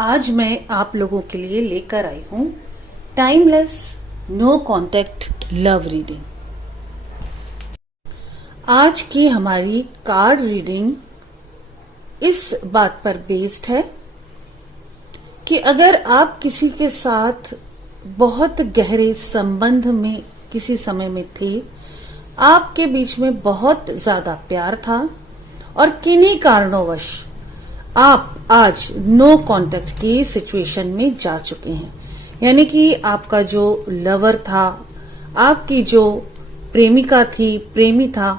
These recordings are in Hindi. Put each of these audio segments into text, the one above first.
आज मैं आप लोगों के लिए लेकर आई हूँ timeless no contact love reading. आज की हमारी कार्ड रीडिंग इस बात पर बेस्ड है कि अगर आप किसी के साथ बहुत गहरे संबंध में किसी समय में थे, आपके बीच में बहुत ज्यादा प्यार था और किन्हीं कारणोंवश आप आज नो कांटेक्ट की सिचुएशन में जा चुके हैं। यानी कि आपका जो लवर था, आपकी जो प्रेमिका थी, प्रेमी था,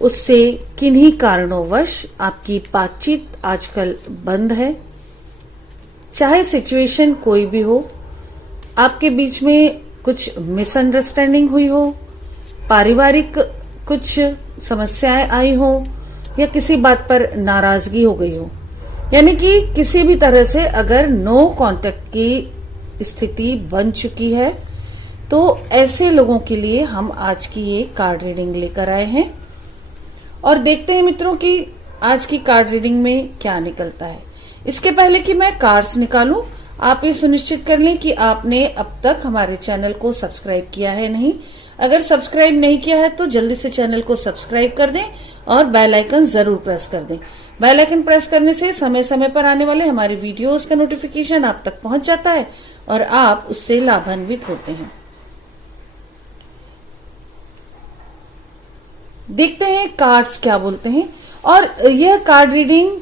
उससे किन्हीं कारणोंवश आपकी बातचीत आजकल बंद है। चाहे सिचुएशन कोई भी हो, आपके बीच में कुछ मिसअंडरस्टैंडिंग हुई हो, पारिवारिक कुछ समस्याएं आई हो या किसी बात पर नाराजगी हो गई हो, यानी कि किसी भी तरह से अगर नो कांटेक्ट की स्थिति बन चुकी है, तो ऐसे लोगों के लिए हम आज की ये कार्ड रीडिंग लेकर आए हैं और देखते हैं मित्रों कि आज की कार्ड रीडिंग में क्या निकलता है। इसके पहले कि मैं कार्ड्स निकालूं, आप ये सुनिश्चित कर लें कि आपने अब तक हमारे चैनल को सब्सक्राइब किया है नहीं। अगर सब्सक्राइब नहीं किया है तो जल्दी से चैनल को सब्सक्राइब कर दें और बेल आइकन जरूर प्रेस कर दें। बेल आइकन प्रेस करने से समय समय पर आने वाले हमारे वीडियोस का नोटिफिकेशन आप तक पहुंच जाता है और आप उससे लाभान्वित होते हैं। देखते हैं कार्ड्स क्या बोलते हैं। और यह कार्ड रीडिंग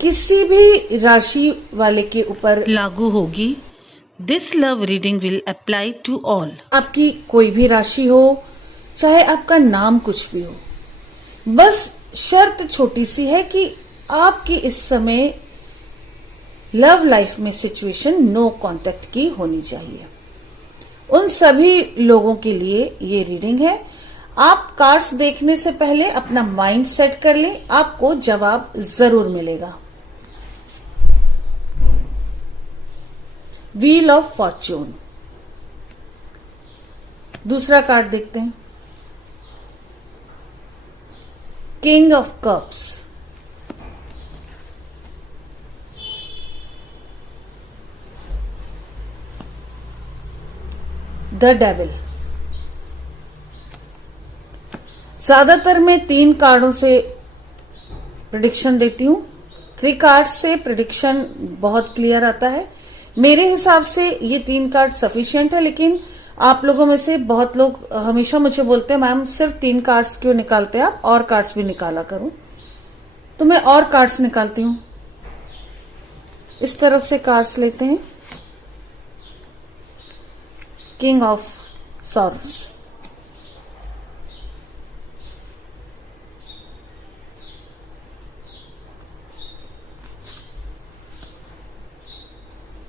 किसी भी राशि वाले के ऊपर लागू होगी। This love reading will apply to all. आपकी कोई भी राशि हो, चाहे आपका नाम कुछ भी हो, बस शर्त छोटी सी है कि आपकी इस समय लव लाइफ में सिचुएशन नो कांटेक्ट की होनी चाहिए। उन सभी लोगों के लिए ये रीडिंग है। आप कार्ड्स देखने से पहले अपना माइंड सेट कर लें, आपको जवाब जरूर मिलेगा। Wheel of Fortune. दूसरा कार्ड देखते हैं, king of cups. The devil. ज्यादातर मैं 3 कार्डों से प्रेडिक्शन देती हूं। 3 कार्ड से प्रेडिक्शन बहुत क्लियर आता है। मेरे हिसाब से ये 3 कार्ड सफिशिएंट है, लेकिन आप लोगों में से बहुत लोग हमेशा मुझे बोलते हैं मैम सिर्फ 3 कार्ड्स क्यों निकालते हैं आप, और कार्ड्स भी निकाला करो। तो मैं और कार्ड्स निकालती हूं। इस तरफ से कार्ड्स लेते हैं, किंग ऑफ सॉर्ड्स,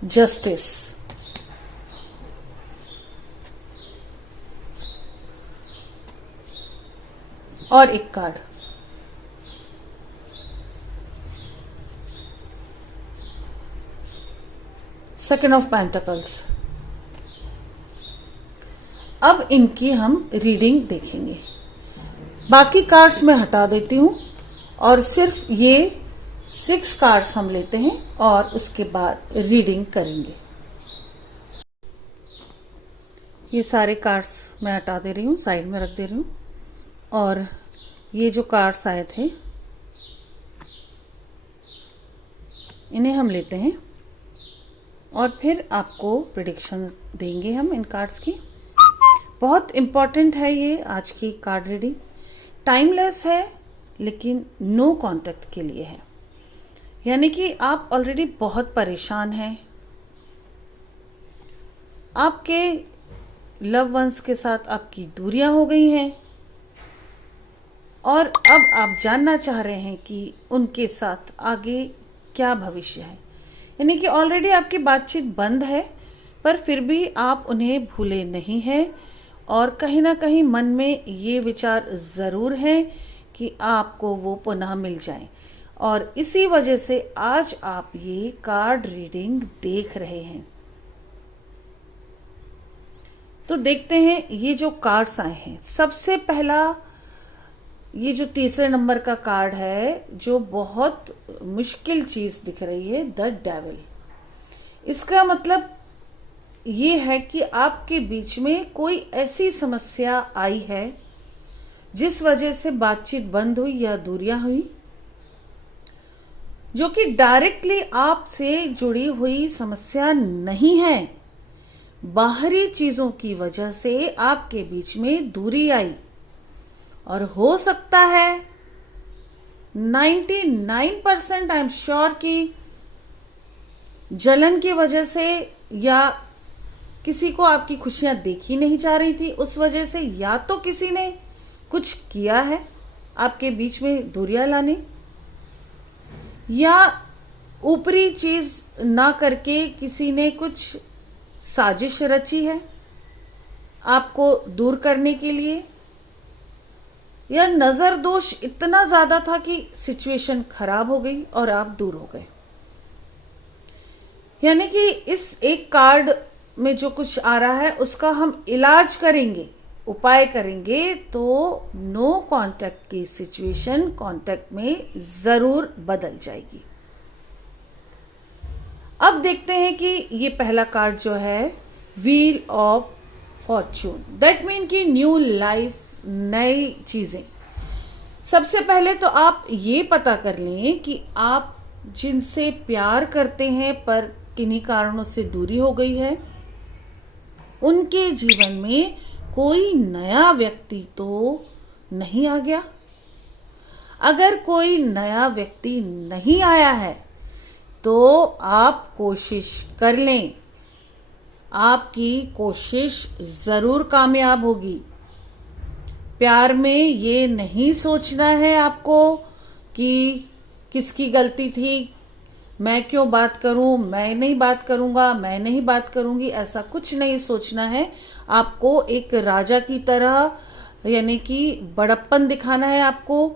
जस्टिस, और एक कार्ड सेकेंड ऑफ पेंटिकल्स। अब इनकी हम रीडिंग देखेंगे। बाकी कार्ड्स मैं हटा देती हूं और सिर्फ ये 6 कार्ड्स हम लेते हैं और उसके बाद रीडिंग करेंगे। ये सारे कार्ड्स मैं हटा दे रही हूँ, साइड में रख दे रही हूँ, और ये जो कार्ड्स आए थे इन्हें हम लेते हैं और फिर आपको प्रेडिक्शन देंगे हम इन कार्ड्स की। बहुत इम्पॉर्टेंट है ये आज की कार्ड रीडिंग। टाइमलेस है लेकिन नो कांटेक्ट के लिए है, यानी कि आप ऑलरेडी बहुत परेशान हैं। आपके लव वंस के साथ आपकी दूरियां हो गई हैं और अब आप जानना चाह रहे हैं कि उनके साथ आगे क्या भविष्य है। यानी कि ऑलरेडी आपकी बातचीत बंद है, पर फिर भी आप उन्हें भूले नहीं हैं और कहीं ना कहीं मन में ये विचार जरूर है कि आपको वो पुनः मिल जाएं, और इसी वजह से आज आप ये कार्ड रीडिंग देख रहे हैं। तो देखते हैं ये जो कार्ड्स आए हैं। सबसे पहला ये जो तीसरे नंबर का कार्ड है, जो बहुत मुश्किल चीज दिख रही है, द डेविल। इसका मतलब ये है कि आपके बीच में कोई ऐसी समस्या आई है जिस वजह से बातचीत बंद हुई या दूरियां हुई, जो कि डायरेक्टली आपसे जुड़ी हुई समस्या नहीं है। बाहरी चीजों की वजह से आपके बीच में दूरी आई, और हो सकता है 99% आई एम श्योर कि जलन की वजह से, या किसी को आपकी खुशियां देखी नहीं जा रही थी उस वजह से, या तो किसी ने कुछ किया है आपके बीच में दूरियां लाने, या ऊपरी चीज ना करके किसी ने कुछ साजिश रची है आपको दूर करने के लिए, या नजर दोष इतना ज्यादा था कि सिचुएशन खराब हो गई और आप दूर हो गए। यानी कि इस एक कार्ड में जो कुछ आ रहा है उसका हम इलाज करेंगे, उपाय करेंगे, तो नो कांटेक्ट की सिचुएशन कांटेक्ट में जरूर बदल जाएगी। अब देखते हैं कि ये पहला कार्ड जो है, wheel of Fortune, that mean कि न्यू लाइफ, नई चीजें। सबसे पहले तो आप ये पता कर लें कि आप जिनसे प्यार करते हैं पर किन्हीं कारणों से दूरी हो गई है, उनके जीवन में कोई नया व्यक्ति तो नहीं आ गया। अगर कोई नया व्यक्ति नहीं आया है तो आप कोशिश कर लें, आपकी कोशिश जरूर कामयाब होगी। प्यार में ये नहीं सोचना है आपको कि किसकी गलती थी, मैं क्यों बात करूं, मैं नहीं बात करूंगा, मैं नहीं बात करूंगी, ऐसा कुछ नहीं सोचना है। आपको एक राजा की तरह, यानी कि बड़प्पन दिखाना है आपको।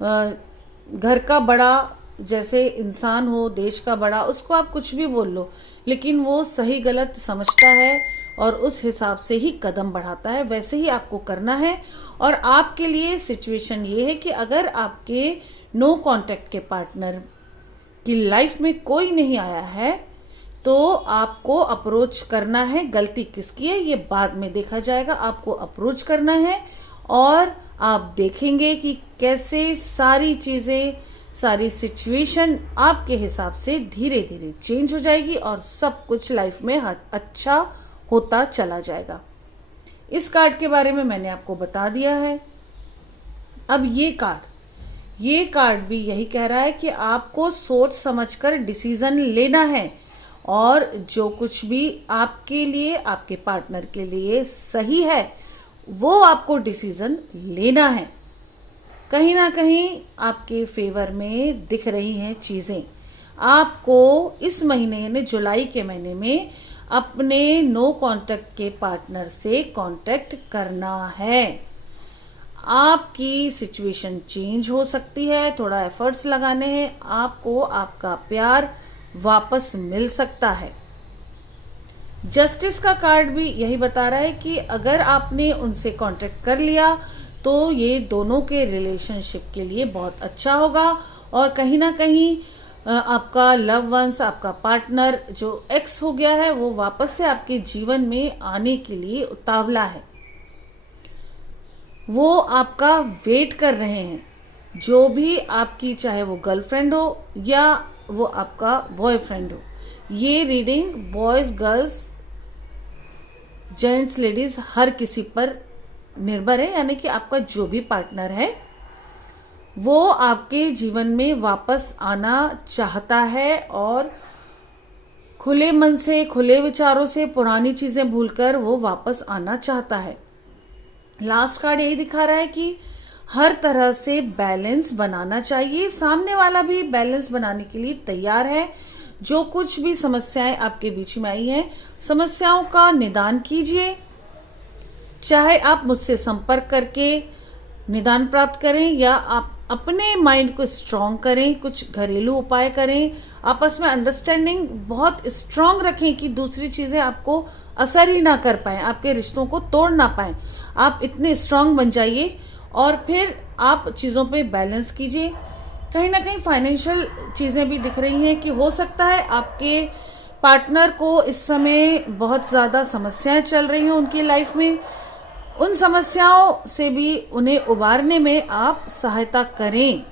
घर का बड़ा जैसे इंसान हो, देश का बड़ा, उसको आप कुछ भी बोल लो, लेकिन वो सही गलत समझता है और उस हिसाब से ही कदम बढ़ाता है, वैसे ही आपको करना है। और आपके लिए सिचुएशन ये है कि अगर आपके नो कांटेक्ट के पार्टनर की लाइफ में कोई नहीं आया है तो आपको अप्रोच करना है। गलती किसकी है ये बाद में देखा जाएगा, आपको अप्रोच करना है और आप देखेंगे कि कैसे सारी चीज़ें, सारी सिचुएशन आपके हिसाब से धीरे धीरे चेंज हो जाएगी और सब कुछ लाइफ में अच्छा होता चला जाएगा। इस कार्ड के बारे में मैंने आपको बता दिया है। अब ये कार्ड भी यही कह रहा है कि आपको सोच समझकर डिसीजन लेना है और जो कुछ भी आपके लिए, आपके पार्टनर के लिए सही है वो आपको डिसीजन लेना है। कहीं ना कहीं आपके फेवर में दिख रही हैं चीज़ें। आपको इस महीने यानी जुलाई के महीने में अपने नो कांटेक्ट के पार्टनर से कांटेक्ट करना है। आपकी सिचुएशन चेंज हो सकती है, थोड़ा एफर्ट्स लगाने हैं, आपको आपका प्यार वापस मिल सकता है। जस्टिस का कार्ड भी यही बता रहा है कि अगर आपने उनसे कांटेक्ट कर लिया तो ये दोनों के रिलेशनशिप के लिए बहुत अच्छा होगा और कहीं ना कहीं आपका लव वंस, आपका पार्टनर जो एक्स हो गया है वो वापस से आपके जीवन में आने के लिए उतावला है। वो आपका वेट कर रहे हैं। जो भी आपकी, चाहे वो गर्लफ्रेंड हो या वो आपका बॉयफ्रेंड हो, ये reading boys, girls, gents, ladies हर किसी पर निर्भर है। यानी कि आपका जो भी पार्टनर है वो आपके जीवन में वापस आना चाहता है और खुले मन से, खुले विचारों से, पुरानी चीजें भूलकर वो वापस आना चाहता है। लास्ट कार्ड यही दिखा रहा है कि हर तरह से बैलेंस बनाना चाहिए। सामने वाला भी बैलेंस बनाने के लिए तैयार है। जो कुछ भी समस्याएं आपके बीच में आई हैं, समस्याओं का निदान कीजिए। चाहे आप मुझसे संपर्क करके निदान प्राप्त करें या आप अपने माइंड को स्ट्रांग करें, कुछ घरेलू उपाय करें, आपस में अंडरस्टैंडिंग बहुत स्ट्रांग रखें कि दूसरी चीज़ें आपको असर ही ना कर पाएं, आपके रिश्तों को तोड़ ना पाएं। आप इतने स्ट्रांग बन जाइए और फिर आप चीज़ों पे बैलेंस कीजिए। कहीं ना कहीं फाइनेंशियल चीज़ें भी दिख रही हैं कि हो सकता है आपके पार्टनर को इस समय बहुत ज़्यादा समस्याएं चल रही हैं उनकी लाइफ में। उन समस्याओं से भी उन्हें उबारने में आप सहायता करें।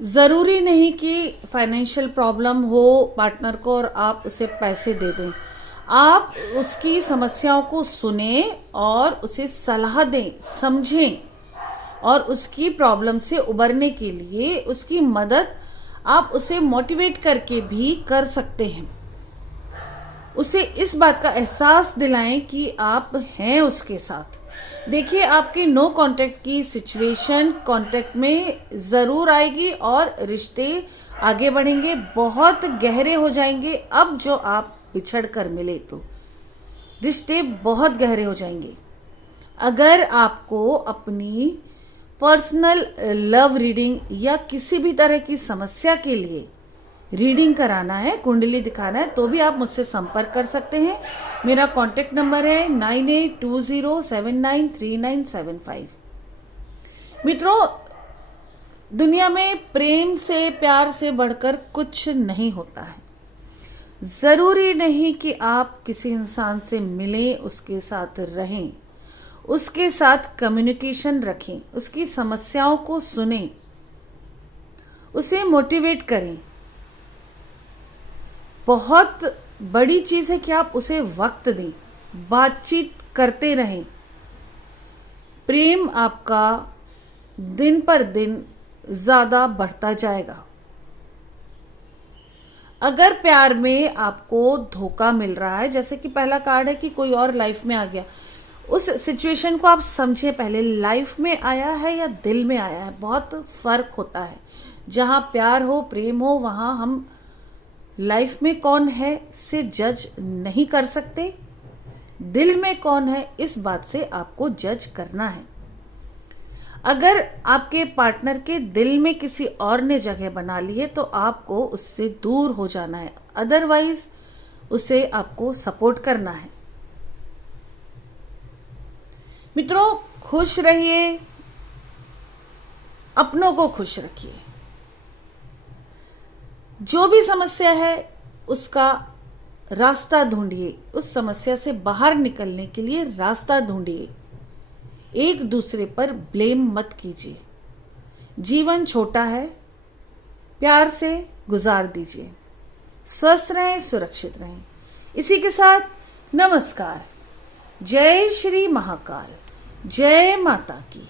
ज़रूरी नहीं कि फाइनेंशियल प्रॉब्लम हो पार्टनर को और आप उसे पैसे दे दें। आप उसकी समस्याओं को सुने और उसे सलाह दें, समझें, और उसकी प्रॉब्लम से उबरने के लिए उसकी मदद आप उसे मोटिवेट करके भी कर सकते हैं। उसे इस बात का एहसास दिलाएं कि आप हैं उसके साथ। देखिए, आपके नो कांटेक्ट की सिचुएशन कांटेक्ट में ज़रूर आएगी और रिश्ते आगे बढ़ेंगे, बहुत गहरे हो जाएंगे। अब जो आप बिछड़ कर मिले तो रिश्ते बहुत गहरे हो जाएंगे। अगर आपको अपनी पर्सनल लव रीडिंग या किसी भी तरह की समस्या के लिए रीडिंग कराना है, कुंडली दिखाना है, तो भी आप मुझसे संपर्क कर सकते हैं। मेरा कॉन्टेक्ट नंबर है 9820793975। मित्रों, दुनिया में प्रेम से, प्यार से बढ़कर कुछ नहीं होता है। ज़रूरी नहीं कि आप किसी इंसान से मिलें, उसके साथ रहें, उसके साथ कम्युनिकेशन रखें, उसकी समस्याओं को सुनें, उसे मोटिवेट करें। बहुत बड़ी चीज़ है कि आप उसे वक्त दें, बातचीत करते रहें। प्रेम आपका दिन पर दिन ज़्यादा बढ़ता जाएगा। अगर प्यार में आपको धोखा मिल रहा है, जैसे कि पहला कार्ड है कि कोई और लाइफ में आ गया, उस सिचुएशन को आप समझें पहले, लाइफ में आया है या दिल में आया है। बहुत फर्क होता है। जहाँ प्यार हो, प्रेम हो, वहाँ हम लाइफ में कौन है से जज नहीं कर सकते। दिल में कौन है इस बात से आपको जज करना है। अगर आपके पार्टनर के दिल में किसी और ने जगह बना ली है तो आपको उससे दूर हो जाना है, अदरवाइज उसे आपको सपोर्ट करना है। मित्रों, खुश रहिए, अपनों को खुश रखिए। जो भी समस्या है उसका रास्ता ढूंढिए, उस समस्या से बाहर निकलने के लिए रास्ता ढूंढिए। एक दूसरे पर ब्लेम मत कीजिए। जीवन छोटा है, प्यार से गुजार दीजिए। स्वस्थ रहें, सुरक्षित रहें। इसी के साथ नमस्कार। जय श्री महाकाल, जय माता की।